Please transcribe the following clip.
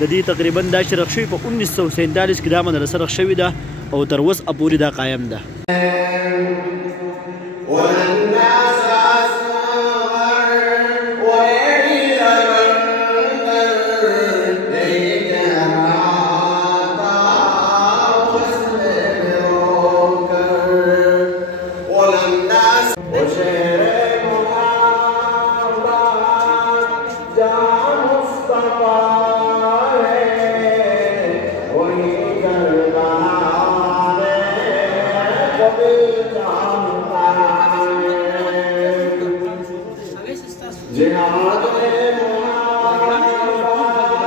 د دې تقریبا دا شرخ شوی په 1947 کې دا مدرسه رخ شوې ده او تر اوسه پورې دا قایم ده.